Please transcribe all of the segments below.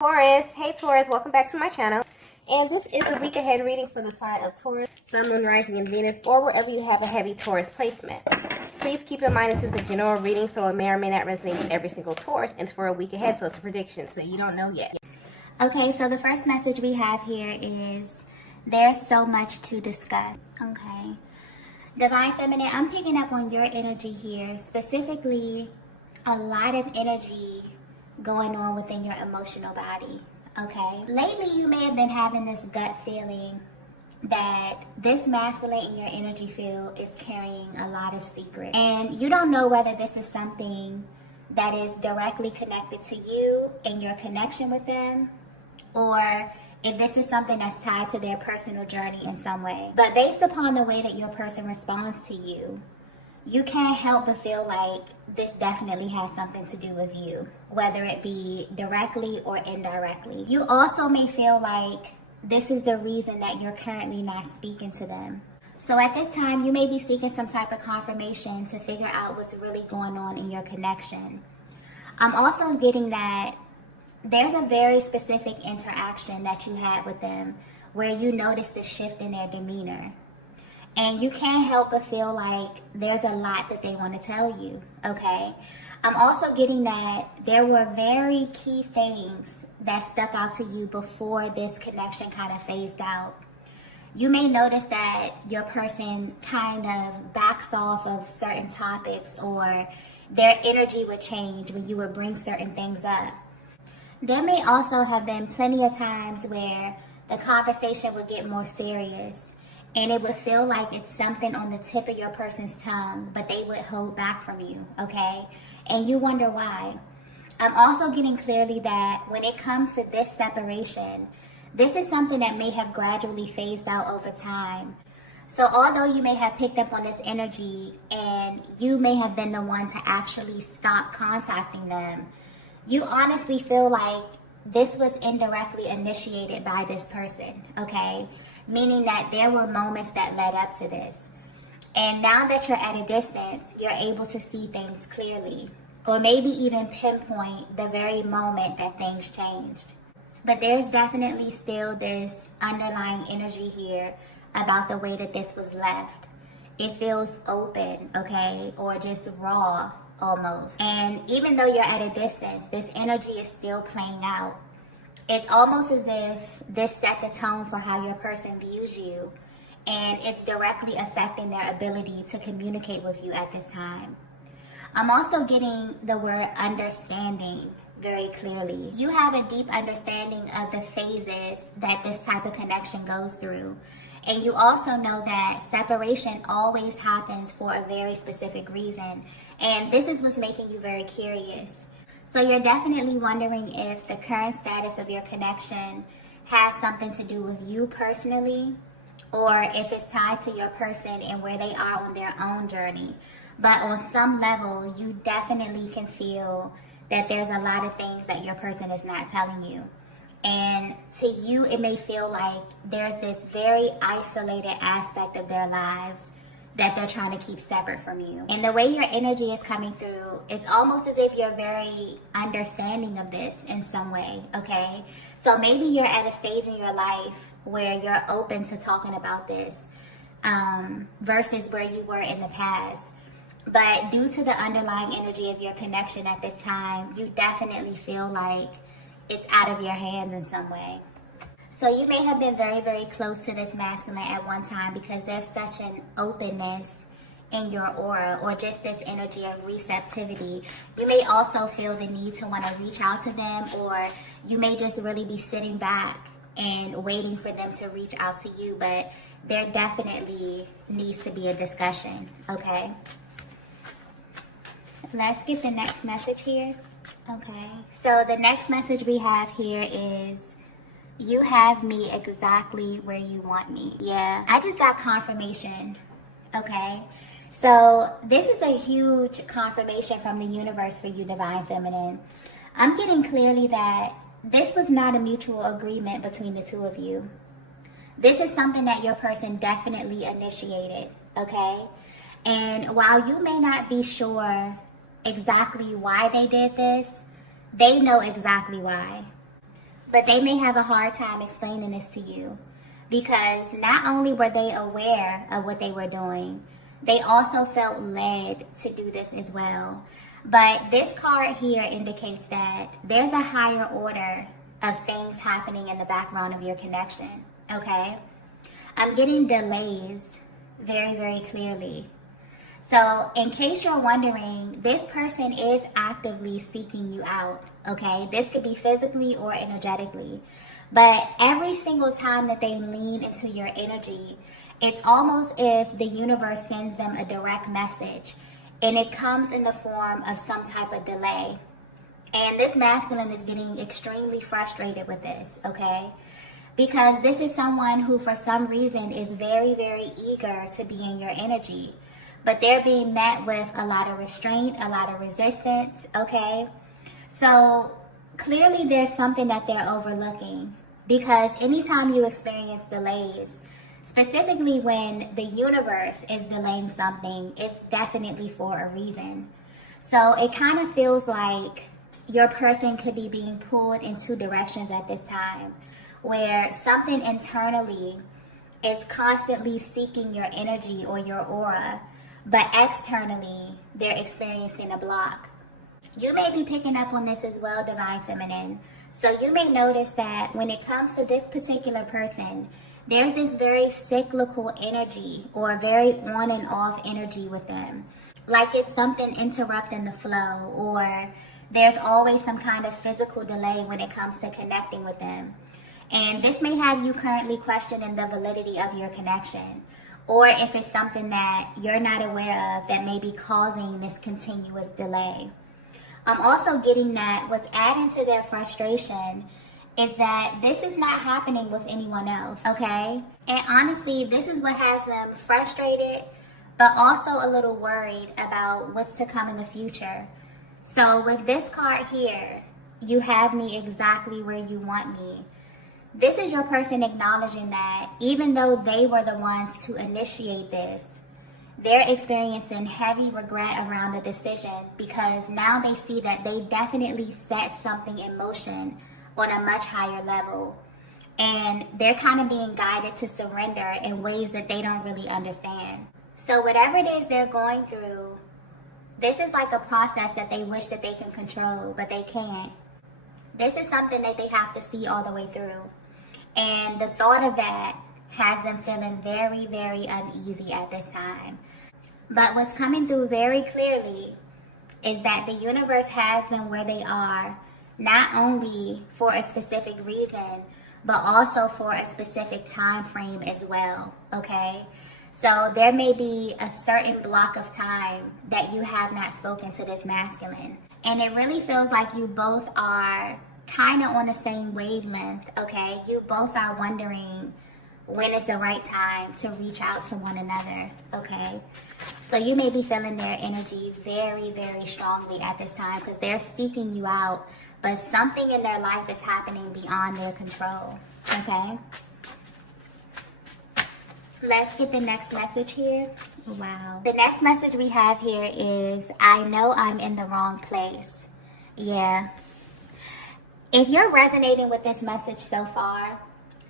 Taurus, hey Taurus, welcome back to my channel. And this is a week ahead reading for the sign of Taurus, Sun, Moon, Rising, and Venus, or wherever you have a heavy Taurus placement. Please keep in mind this is a general reading, so it may or may not resonate with every single Taurus. And it's for a week ahead, so it's a prediction, so you don't know yet. Okay, so the first message we have here is there's so much to discuss. Okay. Divine Feminine, I'm picking up on your energy here, specifically a lot of energy going on within your emotional body. Okay. Lately, you may have been having this gut feeling that this masculine in your energy field is carrying a lot of secrets. And you don't know whether this is something that is directly connected to you and your connection with them, or if this is something that's tied to their personal journey in some way. But based upon the way that your person responds to you, you can't help but feel like this definitely has something to do with you, whether it be directly or indirectly. You also may feel like this is the reason that you're currently not speaking to them. So at this time, you may be seeking some type of confirmation to figure out what's really going on in your connection. I'm also getting that there's a very specific interaction that you had with them where you noticed a shift in their demeanor. And you can't help but feel like there's a lot that they want to tell you, okay? I'm also getting that there were very key things that stuck out to you before this connection kind of phased out. You may notice that your person kind of backs off of certain topics, or their energy would change when you would bring certain things up. There may also have been plenty of times where the conversation would get more serious and it would feel like it's something on the tip of your person's tongue, but they would hold back from you, okay? And you wonder why. I'm also getting clearly that when it comes to this separation, this is something that may have gradually phased out over time. So although you may have picked up on this energy and you may have been the one to actually stop contacting them, you honestly feel like this was indirectly initiated by this person, okay? Meaning that there were moments that led up to this. And now that you're at a distance, you're able to see things clearly, or maybe even pinpoint the very moment that things changed. But there's definitely still this underlying energy here about the way that this was left. It feels open, okay, or just raw almost. And even though you're at a distance, this energy is still playing out. It's almost as if this set the tone for how your person views you, and it's directly affecting their ability to communicate with you at this time. I'm also getting the word understanding very clearly. You have a deep understanding of the phases that this type of connection goes through. And you also know that separation always happens for a very specific reason. And this is what's making you very curious. So you're definitely wondering if the current status of your connection has something to do with you personally, or if it's tied to your person and where they are on their own journey. But on some level, you definitely can feel that there's a lot of things that your person is not telling you. And to you, it may feel like there's this very isolated aspect of their lives that they're trying to keep separate from you. And the way your energy is coming through, it's almost as if you're very understanding of this in some way, okay? So maybe you're at a stage in your life where you're open to talking about this versus where you were in the past. But due to the underlying energy of your connection at this time, you definitely feel like it's out of your hands in some way. So you may have been very, very close to this masculine at one time because there's such an openness in your aura, or just this energy of receptivity. You may also feel the need to want to reach out to them, or you may just really be sitting back and waiting for them to reach out to you, but there definitely needs to be a discussion, okay? Let's get the next message here. Okay, so the next message we have here is, you have me exactly where you want me. Yeah, I just got confirmation, okay? So this is a huge confirmation from the universe for you, Divine Feminine. I'm getting clearly that this was not a mutual agreement between the two of you. This is something that your person definitely initiated, okay? And while you may not be sure exactly why they did this, they know exactly why. But they may have a hard time explaining this to you because not only were they aware of what they were doing, they also felt led to do this as well. But this card here indicates that there's a higher order of things happening in the background of your connection, okay? I'm getting delays very, very clearly. So in case you're wondering, this person is actively seeking you out, okay? This could be physically or energetically. But every single time that they lean into your energy, it's almost if the universe sends them a direct message, and it comes in the form of some type of delay. And this masculine is getting extremely frustrated with this, okay? Because this is someone who for some reason is very, very eager to be in your energy. But they're being met with a lot of restraint, a lot of resistance, okay? So clearly there's something that they're overlooking. Because anytime you experience delays, specifically when the universe is delaying something, it's definitely for a reason. So it kind of feels like your person could be being pulled in two directions at this time, where something internally is constantly seeking your energy or your aura, but externally they're experiencing a block. You may be picking up on this as well, Divine Feminine. So you may notice that when it comes to this particular person, there's this very cyclical energy or very on and off energy with them. Like it's something interrupting the flow, or there's always some kind of physical delay when it comes to connecting with them. And this may have you currently questioning the validity of your connection, or if it's something that you're not aware of that may be causing this continuous delay. I'm also getting that what's adding to their frustration is that this is not happening with anyone else, okay? And honestly, this is what has them frustrated, but also a little worried about what's to come in the future. So with this card here, you have me exactly where you want me. This is your person acknowledging that even though they were the ones to initiate this, they're experiencing heavy regret around the decision because now they see that they definitely set something in motion on a much higher level. And they're kind of being guided to surrender in ways that they don't really understand. So whatever it is they're going through, this is like a process that they wish that they can control, but they can't. This is something that they have to see all the way through. And the thought of that has them feeling very, very uneasy at this time. But what's coming through very clearly is that the universe has them where they are, not only for a specific reason, but also for a specific time frame as well, okay? So there may be a certain block of time that you have not spoken to this masculine. And it really feels like you both are kind of on the same wavelength, okay? You both are wondering when is the right time to reach out to one another, okay? So you may be feeling their energy very, very strongly at this time because they're seeking you out, but something in their life is happening beyond their control, okay? Let's get the next message here. Wow. The next message we have here is, I know I'm in the wrong place. Yeah. If you're resonating with this message so far,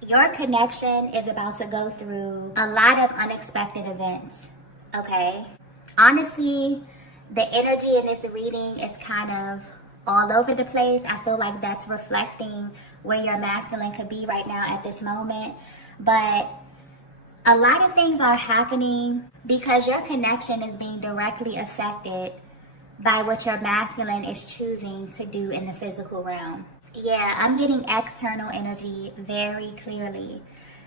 your connection is about to go through a lot of unexpected events, okay? Honestly, the energy in this reading is kind of all over the place. I feel like that's reflecting where your masculine could be right now at this moment. But a lot of things are happening because your connection is being directly affected by what your masculine is choosing to do in the physical realm. Yeah, I'm getting external energy very clearly.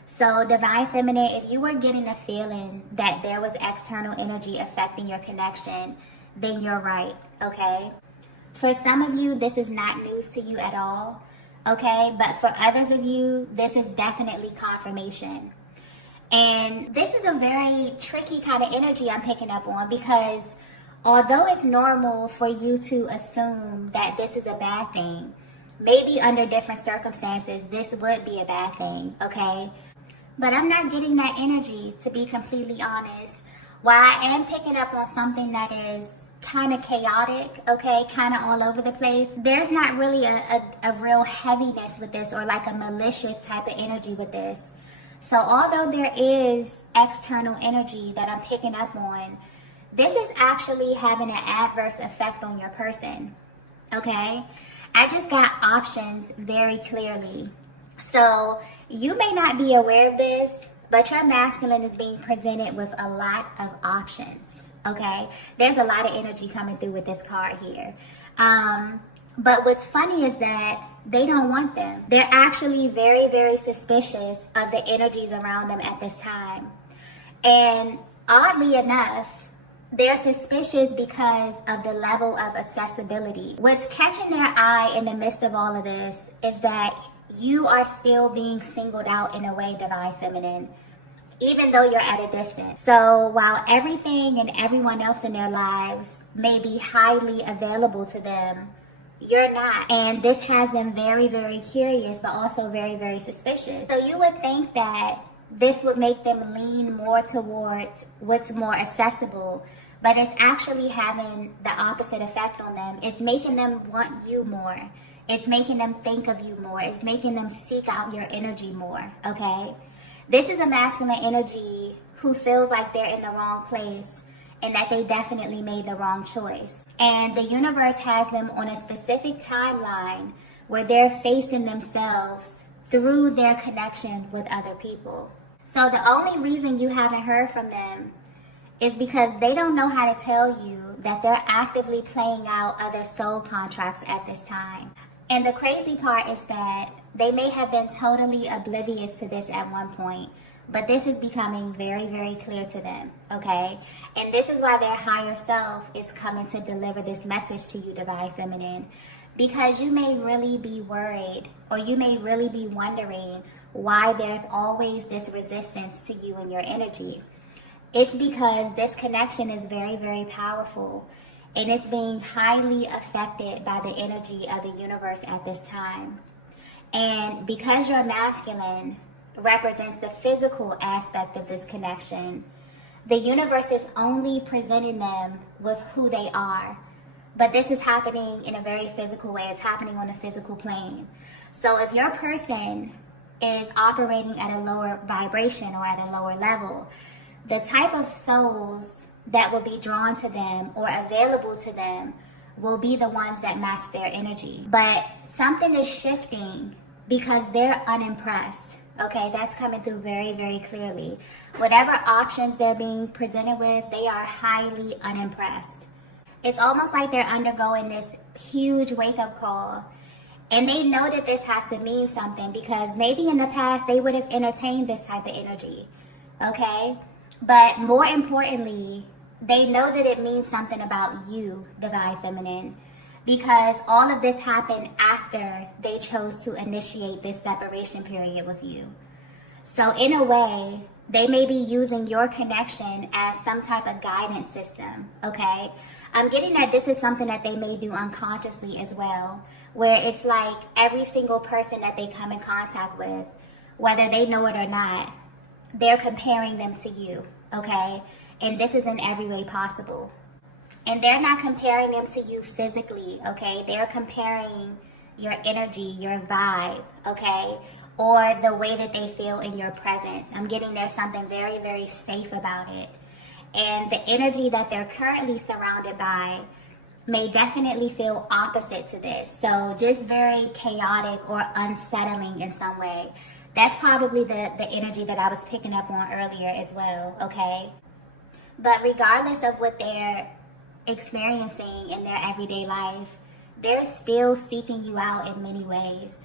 So Divine Feminine, if you were getting a feeling that there was external energy affecting your connection, then you're right, okay? For some of you, this is not news to you at all, okay? But for others of you, this is definitely confirmation. And this is a very tricky kind of energy I'm picking up on because although it's normal for you to assume that this is a bad thing, maybe under different circumstances, this would be a bad thing, okay? But I'm not getting that energy, to be completely honest. While I am picking up on something that is kind of chaotic, okay, kind of all over the place. There's not really a real heaviness with this, or like a malicious type of energy with this. So although there is external energy that I'm picking up on, this is actually having an adverse effect on your person, okay? I just got options very clearly. So you may not be aware of this, but your masculine is being presented with a lot of options, okay? There's a lot of energy coming through with this card here. But what's funny is that they don't want them. They're actually very, very suspicious of the energies around them at this time. And oddly enough, they're suspicious because of the level of accessibility. What's catching their eye in the midst of all of this is that you are still being singled out in a way, Divine Feminine, even though you're at a distance. So while everything and everyone else in their lives may be highly available to them, you're not. And this has them very, very curious, but also very, very suspicious. So you would think that this would make them lean more towards what's more accessible, but it's actually having the opposite effect on them. It's making them want you more. It's making them think of you more. It's making them seek out your energy more, okay? This is a masculine energy who feels like they're in the wrong place and that they definitely made the wrong choice. And the universe has them on a specific timeline where they're facing themselves through their connection with other people. So the only reason you haven't heard from them is because they don't know how to tell you that they're actively playing out other soul contracts at this time. And the crazy part is that they may have been totally oblivious to this at one point, but this is becoming very, very clear to them, okay? And this is why their higher self is coming to deliver this message to you, Divine Feminine, because you may really be worried, or you may really be wondering why there's always this resistance to you and your energy. It's because this connection is very, very powerful, and it's being highly affected by the energy of the universe at this time. And because your masculine represents the physical aspect of this connection, the universe is only presenting them with who they are. But this is happening in a very physical way. It's happening on a physical plane. So if your person is operating at a lower vibration or at a lower level, the type of souls that will be drawn to them or available to them will be the ones that match their energy. But something is shifting because they're unimpressed. Okay, that's coming through very, very clearly. Whatever options they're being presented with, they are highly unimpressed. It's almost like they're undergoing this huge wake-up call. And they know that this has to mean something because maybe in the past they would have entertained this type of energy. Okay? But more importantly, they know that it means something about you, Divine Feminine, because all of this happened after they chose to initiate this separation period with you. So in a way, they may be using your connection as some type of guidance system, okay? I'm getting that this is something that they may do unconsciously as well, where it's like every single person that they come in contact with, whether they know it or not, they're comparing them to you, okay? And this is in every way possible. And they're not comparing them to you physically, okay? They're comparing your energy, your vibe, okay? Or the way that they feel in your presence. I'm getting there's something very, very safe about it. And the energy that they're currently surrounded by may definitely feel opposite to this. So just very chaotic or unsettling in some way. That's probably the energy that I was picking up on earlier as well, okay? But regardless of what they're experiencing in their everyday life, they're still seeking you out in many ways.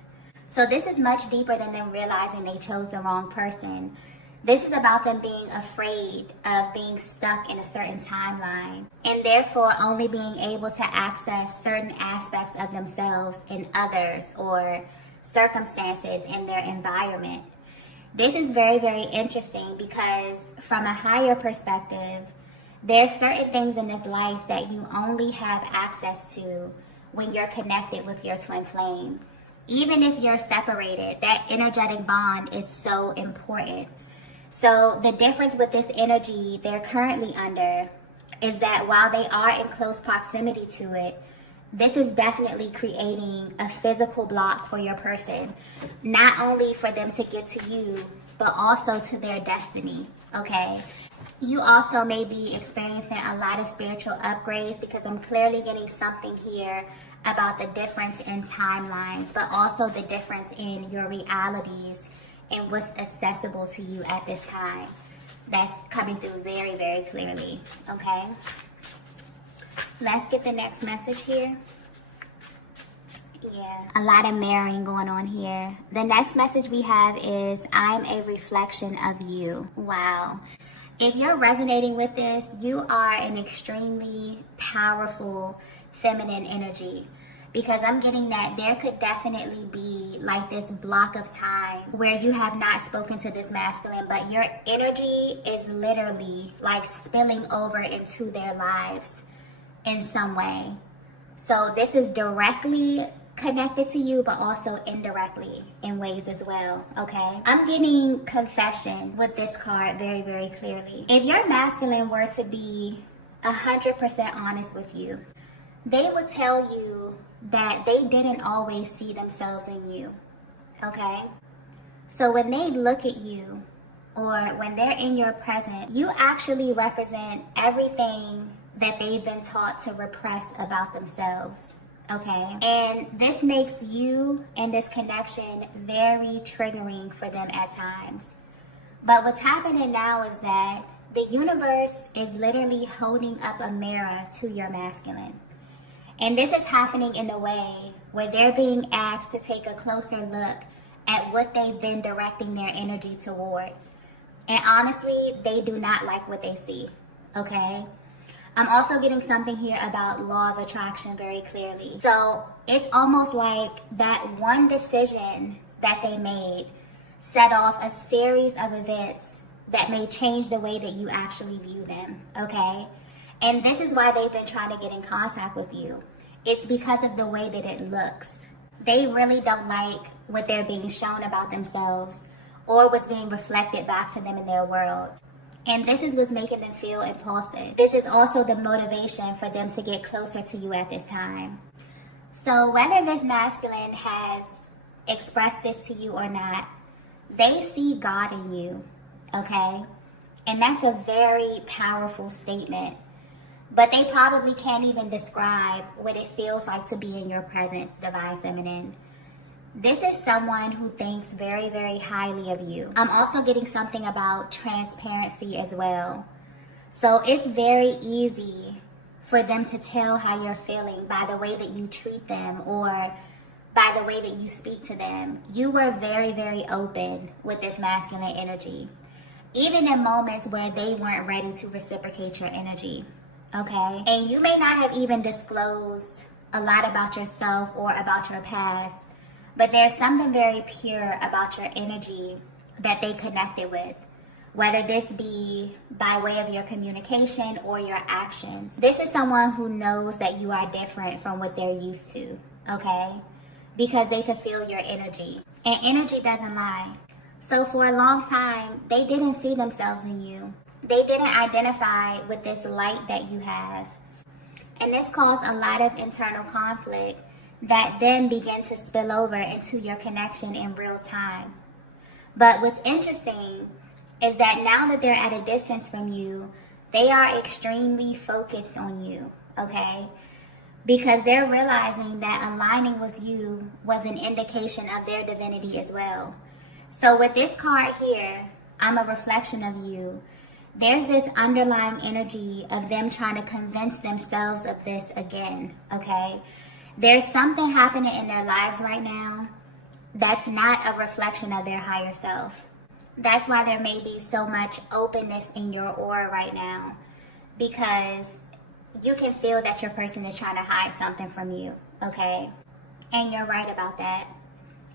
So this is much deeper than them realizing they chose the wrong person. This is about them being afraid of being stuck in a certain timeline and therefore only being able to access certain aspects of themselves in others or circumstances in their environment. This is very, very interesting because from a higher perspective, there's certain things in this life that you only have access to when you're connected with your twin flame. Even if you're separated, that energetic bond is so important. So the difference with this energy they're currently under, is that while they are in close proximity to it, this is definitely creating a physical block for your person, not only for them to get to you, but also to their destiny, okay? You also may be experiencing a lot of spiritual upgrades, because I'm clearly getting something here about the difference in timelines, but also the difference in your realities and what's accessible to you at this time. That's coming through very, very clearly, okay? Let's get the next message here. Yeah, a lot of mirroring going on here. The next message we have is, I'm a reflection of you. Wow. If you're resonating with this, you are an extremely powerful feminine energy, because I'm getting that there could definitely be like this block of time where you have not spoken to this masculine, but your energy is literally like spilling over into their lives in some way. So this is directly connected to you, but also indirectly in ways as well, okay? I'm getting confession with this card very, very clearly. If your masculine were to be 100% honest with you, they would tell you that they didn't always see themselves in you, okay? So when they look at you, or when they're in your presence, you actually represent everything that they've been taught to repress about themselves, okay? And this makes you and this connection very triggering for them at times. But what's happening now is that the universe is literally holding up a mirror to your masculine. And this is happening in a way where they're being asked to take a closer look at what they've been directing their energy towards. And honestly, they do not like what they see, okay? I'm also getting something here about law of attraction very clearly. So it's almost like that one decision that they made set off a series of events that may change the way that you actually view them, okay? And this is why they've been trying to get in contact with you. It's because of the way that it looks. They really don't like what they're being shown about themselves or what's being reflected back to them in their world. And this is what's making them feel impulsive. This is also the motivation for them to get closer to you at this time. So whether this masculine has expressed this to you or not, they see God in you, okay? And that's a very powerful statement. But they probably can't even describe what it feels like to be in your presence, Divine Feminine. This is someone who thinks very, very highly of you. I'm also getting something about transparency as well. So it's very easy for them to tell how you're feeling by the way that you treat them or by the way that you speak to them. You were very, very open with this masculine energy, even in moments where they weren't ready to reciprocate your energy, okay? And you may not have even disclosed a lot about yourself or about your past, but there's something very pure about your energy that they connected with, whether this be by way of your communication or your actions. This is someone who knows that you are different from what they're used to, okay? Because they could feel your energy. And energy doesn't lie. So for a long time, they didn't see themselves in you. They didn't identify with this light that you have. And this caused a lot of internal conflict that then began to spill over into your connection in real time. But what's interesting is that now that they're at a distance from you, they are extremely focused on you, okay? Because they're realizing that aligning with you was an indication of their divinity as well. So with this card here, I'm a reflection of you. There's this underlying energy of them trying to convince themselves of this again, okay? There's something happening in their lives right now that's not a reflection of their higher self. That's why there may be so much openness in your aura right now, because you can feel that your person is trying to hide something from you, okay? And you're right about that.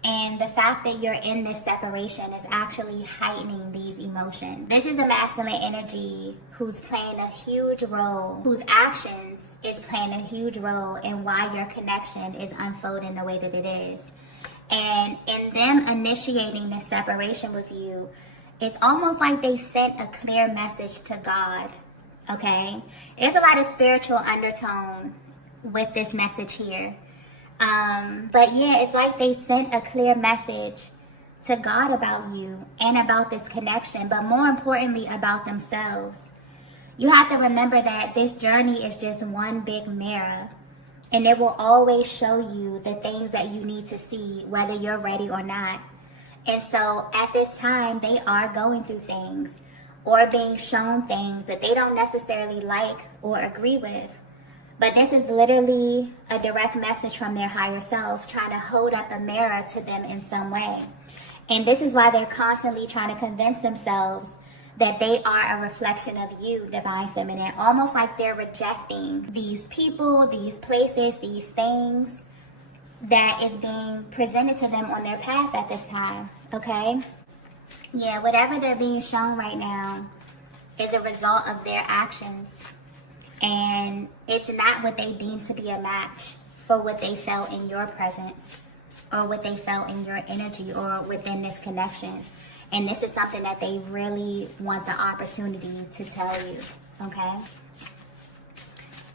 And the fact that you're in this separation is actually heightening these emotions. This is a masculine energy who's playing a huge role, whose actions is playing a huge role in why your connection is unfolding the way that it is. And in them initiating this separation with you, it's almost like they sent a clear message to God okay? There's a lot of spiritual undertone with this message here. But yeah, it's like they sent a clear message to God about you and about this connection, but more importantly about themselves. You have to remember that this journey is just one big mirror, and it will always show you the things that you need to see, whether you're ready or not. And so at this time, they are going through things or being shown things that they don't necessarily like or agree with. But this is literally a direct message from their higher self trying to hold up a mirror to them in some way. And this is why they're constantly trying to convince themselves that they are a reflection of you, Divine Feminine. Almost like they're rejecting these people, these places, these things that is being presented to them on their path at this time, okay? Yeah, whatever they're being shown right now is a result of their actions. And it's not what they deem to be a match for what they felt in your presence or what they felt in your energy or within this connection. And this is something that they really want the opportunity to tell you, okay?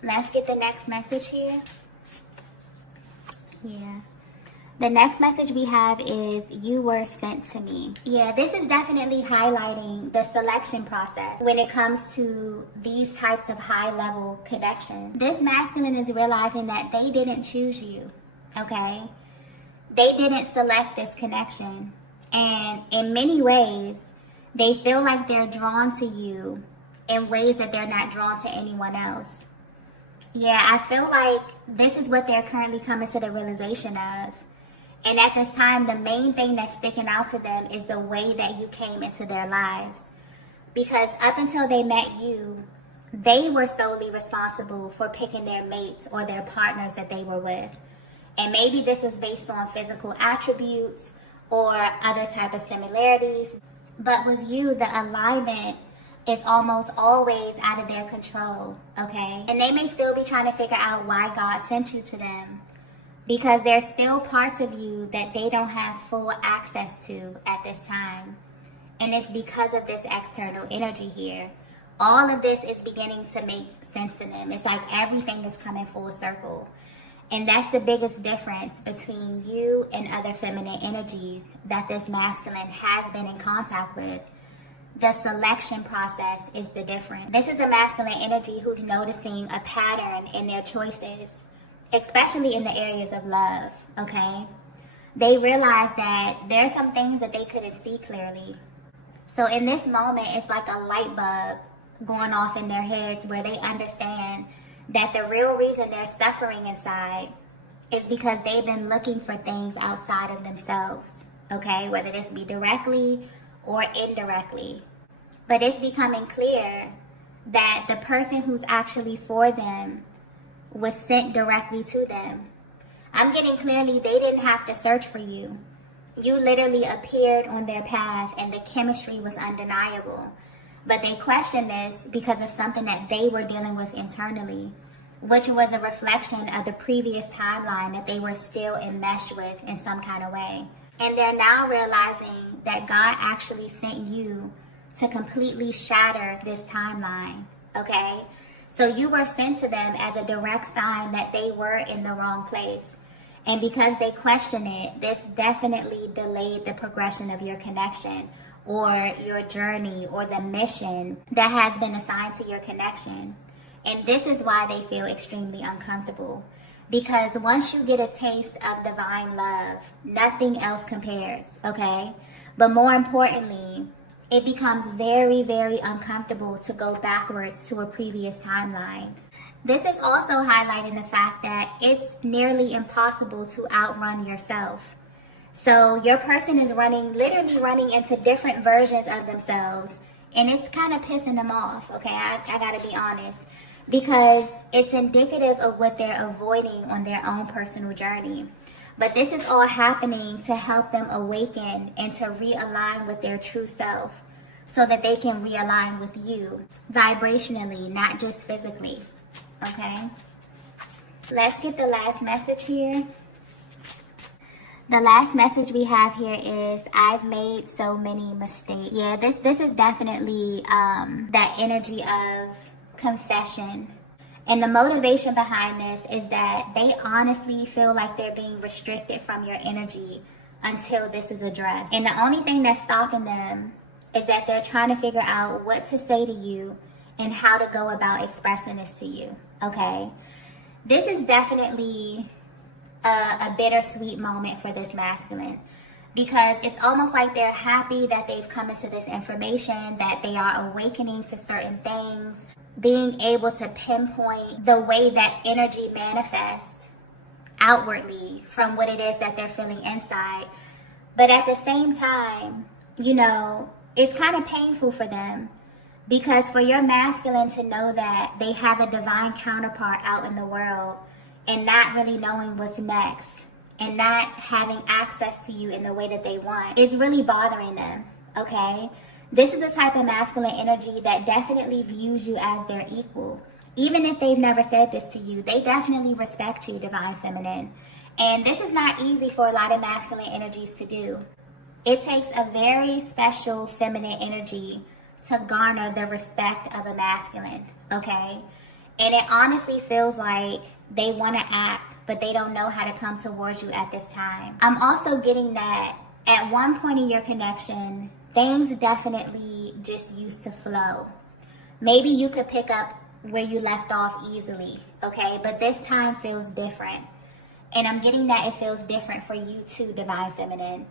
Let's get the next message here. Yeah. The next message we have is, you were sent to me. Yeah, this is definitely highlighting the selection process when it comes to these types of high-level connections. This masculine is realizing that they didn't choose you, okay? They didn't select this connection. And in many ways, they feel like they're drawn to you in ways that they're not drawn to anyone else. Yeah, I feel like this is what they're currently coming to the realization of. And at this time, the main thing that's sticking out to them is the way that you came into their lives. Because up until they met you, they were solely responsible for picking their mates or their partners that they were with. And maybe this is based on physical attributes or other type of similarities. But with you, the alignment is almost always out of their control, okay? And they may still be trying to figure out why God sent you to them, because there's still parts of you that they don't have full access to at this time. And it's because of this external energy here. All of this is beginning to make sense to them. It's like everything is coming full circle. And that's the biggest difference between you and other feminine energies that this masculine has been in contact with. The selection process is the difference. This is a masculine energy who's noticing a pattern in their choices, especially in the areas of love, okay? They realize that there's some things that they couldn't see clearly. So in this moment, it's like a light bulb going off in their heads where they understand that the real reason they're suffering inside is because they've been looking for things outside of themselves, okay? Whether this be directly or indirectly. But it's becoming clear that the person who's actually for them was sent directly to them. I'm getting clearly they didn't have to search for you. You literally appeared on their path and the chemistry was undeniable. But they questioned this because of something that they were dealing with internally, which was a reflection of the previous timeline that they were still enmeshed with in some kind of way. And they're now realizing that God actually sent you to completely shatter this timeline, okay? So you were sent to them as a direct sign that they were in the wrong place. And because they questioned it, this definitely delayed the progression of your connection or your journey or the mission that has been assigned to your connection. And this is why they feel extremely uncomfortable. Because once you get a taste of divine love, nothing else compares, okay? But more importantly, it becomes very, very uncomfortable to go backwards to a previous timeline. This is also highlighting the fact that it's nearly impossible to outrun yourself. So your person is literally running into different versions of themselves, and it's kind of pissing them off, okay? I gotta be honest, because it's indicative of what they're avoiding on their own personal journey. But this is all happening to help them awaken and to realign with their true self so that they can realign with you vibrationally, not just physically, okay? Let's get the last message here. The last message we have here is, I've made so many mistakes. Yeah, this is definitely that energy of confession. And the motivation behind this is that they honestly feel like they're being restricted from your energy until this is addressed. And the only thing that's stopping them is that they're trying to figure out what to say to you and how to go about expressing this to you, okay? This is definitely a bittersweet moment for this masculine, because it's almost like they're happy that they've come into this information, that they are awakening to certain things, being able to pinpoint the way that energy manifests outwardly from what it is that they're feeling inside. But at the same time, you know, it's kind of painful for them, because for your masculine to know that they have a divine counterpart out in the world and not really knowing what's next and not having access to you in the way that they want, it's really bothering them, okay? This is the type of masculine energy that definitely views you as their equal. Even if they've never said this to you, they definitely respect you, divine feminine. And this is not easy for a lot of masculine energies to do. It takes a very special feminine energy to garner the respect of a masculine, okay? And it honestly feels like they want to act, but they don't know how to come towards you at this time. I'm also getting that at one point in your connection, things definitely just used to flow. Maybe you could pick up where you left off easily, okay? But this time feels different. And I'm getting that it feels different for you too, divine feminine.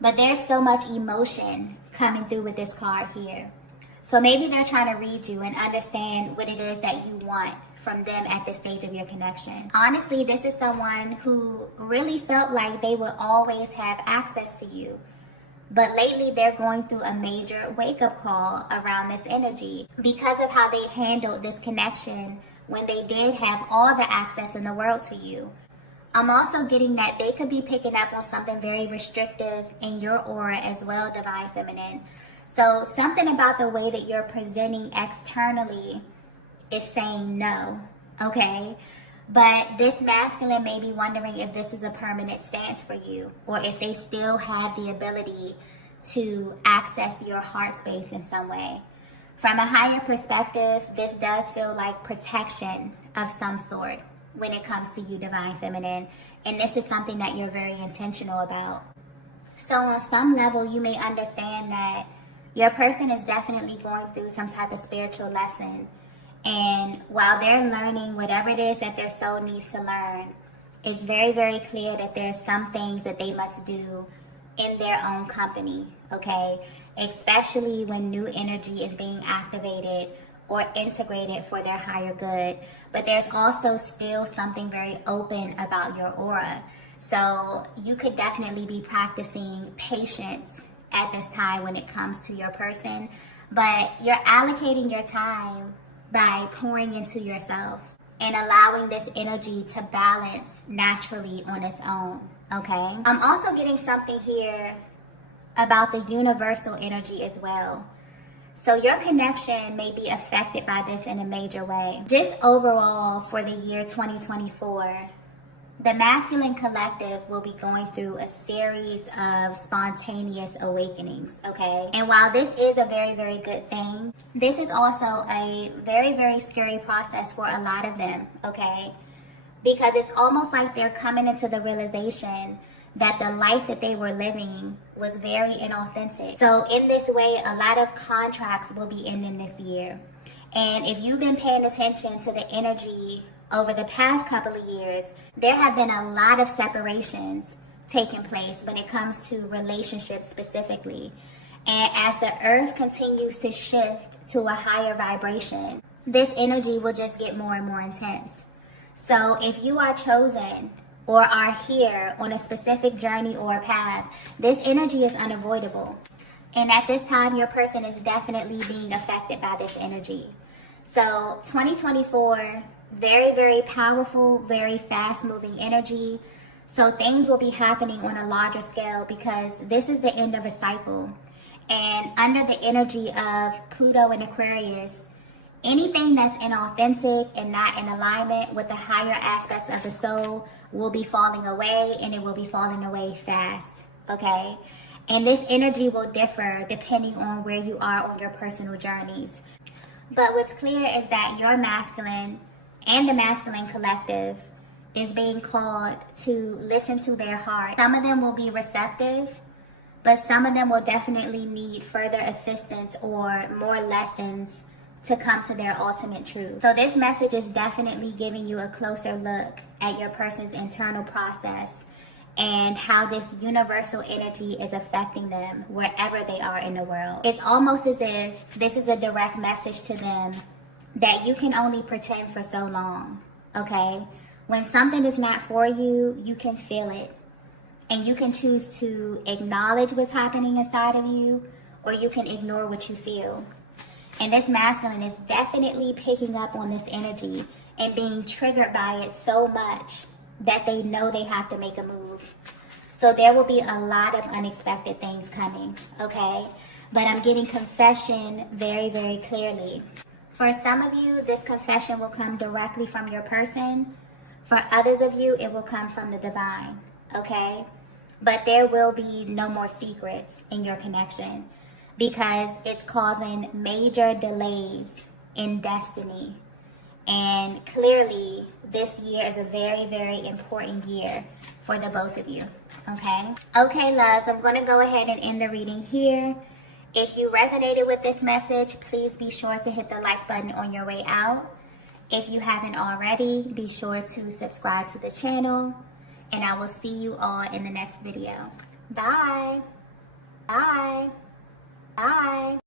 But there's so much emotion coming through with this card here. So maybe they're trying to read you and understand what it is that you want from them at this stage of your connection. Honestly, this is someone who really felt like they would always have access to you. But lately, they're going through a major wake-up call around this energy because of how they handled this connection when they did have all the access in the world to you. I'm also getting that they could be picking up on something very restrictive in your aura as well, divine feminine. So something about the way that you're presenting externally is saying no, okay? But this masculine may be wondering if this is a permanent stance for you, or if they still have the ability to access your heart space in some way. From a higher perspective, this does feel like protection of some sort when it comes to you, divine feminine. And this is something that you're very intentional about. So on some level, you may understand that your person is definitely going through some type of spiritual lesson. And while they're learning whatever it is that their soul needs to learn, it's very, very clear that there's some things that they must do in their own company, okay? Especially when new energy is being activated or integrated for their higher good. But there's also still something very open about your aura. So you could definitely be practicing patience at this time when it comes to your person. But you're allocating your time by pouring into yourself and allowing this energy to balance naturally on its own, okay? I'm also getting something here about the universal energy as well. So your connection may be affected by this in a major way. Just overall for the year 2024, the masculine collective will be going through a series of spontaneous awakenings, okay? And while this is a very, very good thing, this is also a very, very scary process for a lot of them, okay? Because it's almost like they're coming into the realization that the life that they were living was very inauthentic. So in this way, a lot of contracts will be ending this year. And if you've been paying attention to the energy over the past couple of years, there have been a lot of separations taking place when it comes to relationships specifically. And as the earth continues to shift to a higher vibration, this energy will just get more and more intense. So if you are chosen or are here on a specific journey or a path, this energy is unavoidable. And at this time, your person is definitely being affected by this energy. So 2024, very, very powerful, very fast-moving energy. So things will be happening on a larger scale because this is the end of a cycle. And under the energy of Pluto and Aquarius, anything that's inauthentic and not in alignment with the higher aspects of the soul will be falling away, and it will be falling away fast, okay? And this energy will differ depending on where you are on your personal journeys. But what's clear is that your masculine and the masculine collective is being called to listen to their heart. Some of them will be receptive, but some of them will definitely need further assistance or more lessons to come to their ultimate truth. So this message is definitely giving you a closer look at your person's internal process and how this universal energy is affecting them wherever they are in the world. It's almost as if this is a direct message to them that you can only pretend for so long, okay? When something is not for you, you can feel it. And you can choose to acknowledge what's happening inside of you, or you can ignore what you feel. And this masculine is definitely picking up on this energy and being triggered by it so much that they know they have to make a move. So there will be a lot of unexpected things coming, okay? But I'm getting confession very, very clearly. For some of you, this confession will come directly from your person. For others of you, it will come from the divine, okay? But there will be no more secrets in your connection because it's causing major delays in destiny. And clearly, this year is a very, very important year for the both of you, okay? Okay, loves, I'm going to go ahead and end the reading here. If you resonated with this message, please be sure to hit the like button on your way out. If you haven't already, be sure to subscribe to the channel. And I will see you all in the next video. Bye. Bye. Bye.